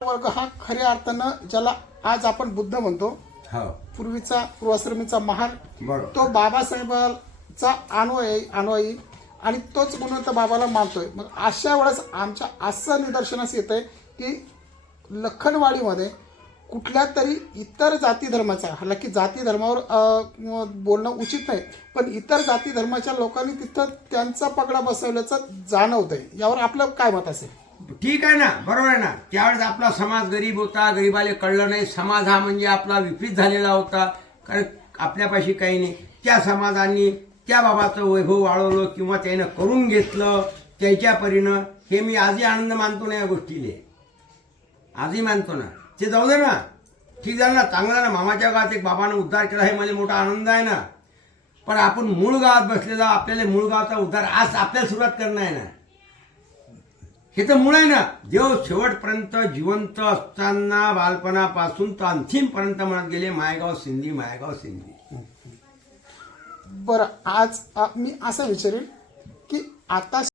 वर्ग हा खऱ्या अर्थानं ज्याला आज आपण बुद्ध म्हणतो, हो पूर्वीचा पूर्वाश्रमीचा महान, बरोबर. तो बाबासाहेबांचा अनुयायी आणि तोच गुणवंत बाबाला मानतोय. मग अशा वेळेस आमच्या असं निदर्शनास येत आहे की लखनवाडीमध्ये कुठल्या तरी इतर जाती धर्माचा, हालाकी जाती धर्मावर बोलणं उचित नाही, पण इतर जाती धर्माच्या लोकांनी तिथं त्यांचा पगडा बसवल्याचं जाणवतंय. यावर आपलं काय मत असेल? ठीक आहे ना, बरोबर आहे ना. त्यावेळेस आपला समाज गरीब होता, गरीबाला कळलं नाही. समाज हा म्हणजे आपला विपरीत झालेला होता, कारण आपल्यापाशी काही नाही. त्या समाजांनी त्या बाबाचं वैभव वाढवलं किंवा त्यानं करून घेतलं त्याच्या परीनं. हे मी आजही आनंद मानतो ना या गोष्टीले, आजही मानतो ना. ते जाऊ दे ना, ठीक झालं ना, चांगलं ना. मामाच्या गावात एक बाबानं उद्धार केला, हे मला मोठा आनंद आहे ना. पण आपण मूळ गावात बसलेला, आपल्याला मूळ गावाचा उद्धार आज आपल्याला सुरुवात करणं आहे ना. हे तर मूळ आहे ना. देव शेवटपर्यंत जिवंत असताना बालपणापासून तर अंतिमपर्यंत म्हणत गेले, मायगाव सिंधी, मायगाव सिंधी. बरं, आज मी असं विचारेन की आता